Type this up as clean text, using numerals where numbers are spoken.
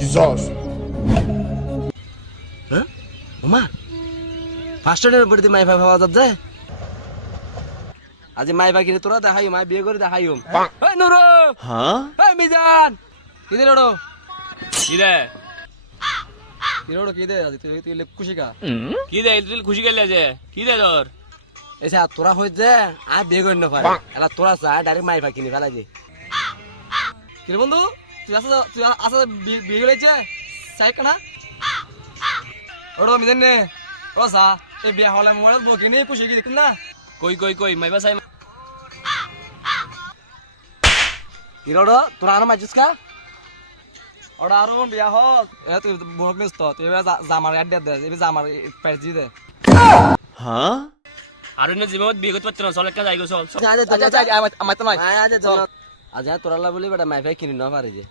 Jesus. হ্যাঁ ওমা first এর উপরে মাই ভাই ভাবা যায় আজ মাই ভাই কিনে তোরা দেখাইও মাই বিয়ে করে দেখাইও এই নুরু হ্যাঁ এই মিজান কি দে রড়ো কি রে কি রড়ো কি দে আজ তুই খুশি কা কি দে তুই খুশি গেলে যে কি দে তোর এসা তোরা হই যে আ বিয়ে করে না পারে এলা তোরা চা ডাইরেক্ট মাই ভাই কিনে ফেলা যে কি রে বন্ধু তুই আসা বিয়ে করেছে চাই না ওড়ো মিজান নে ও সা এই বিয়ে হলে মোবাইল বকি নেই খুশি কি দেখুন না কই মাইবা সাই কিরড়ো তোরা আনা মাজিস কা ওড়া আরো বিয়া হল এ তুই বহুত মিস তো তুই জামার অ্যাড দে এই জামার প্রাইস দি দে আর না জীবন বিয়ে করতে পারছ না চল একটা যাই গো চল আচ্ছা আমার তো নাই আজ তোরা বলি বেটা মাই ভাই কিনে না পারে যে